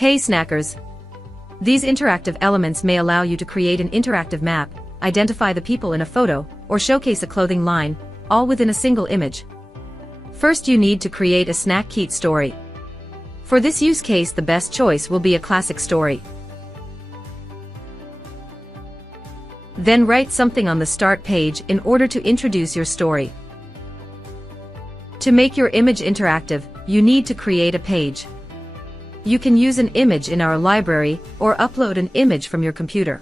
Hey Snackers! These interactive elements may allow you to create an interactive map, identify the people in a photo, or showcase a clothing line, all within a single image. First, you need to create a Snackeet story. For this use case, the best choice will be a classic story. Then write something on the start page in order to introduce your story. To make your image interactive, you need to create a page. You can use an image in our library or upload an image from your computer.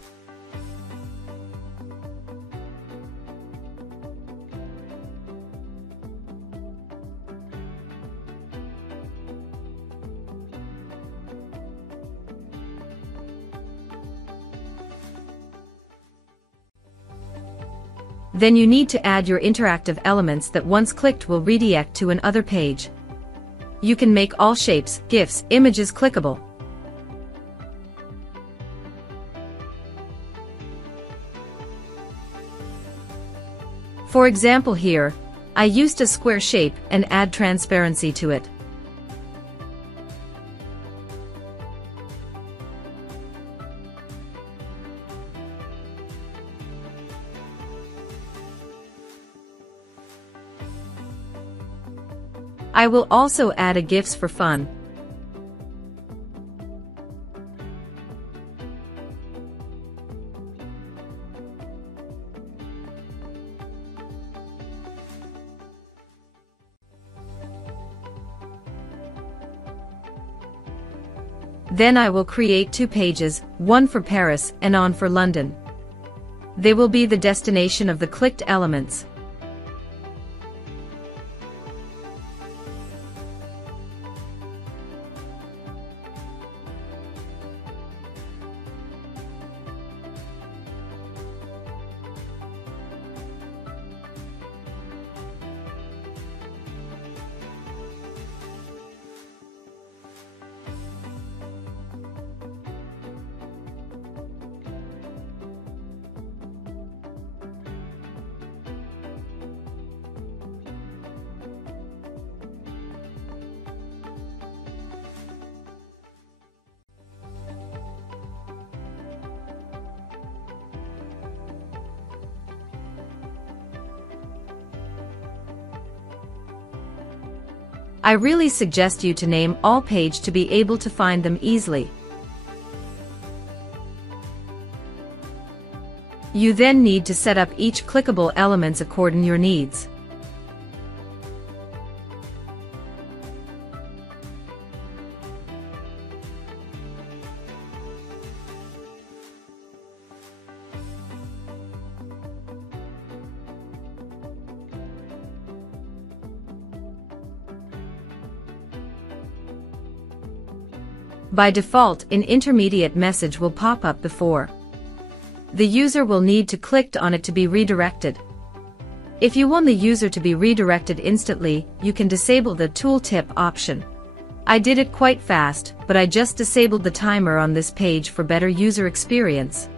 Then you need to add your interactive elements that once clicked will redirect to another page. You can make all shapes, GIFs, images clickable. For example here, I used a square shape and add transparency to it. I will also add a GIFs for fun. Then I will create two pages, one for Paris and on for London. They will be the destination of the clicked elements. I really suggest you to name all pages to be able to find them easily. You then need to set up each clickable elements according to your needs. By default, an intermediate message will pop up before. The user will need to click on it to be redirected. If you want the user to be redirected instantly, you can disable the tooltip option. I did it quite fast, but I just disabled the timer on this page for better user experience.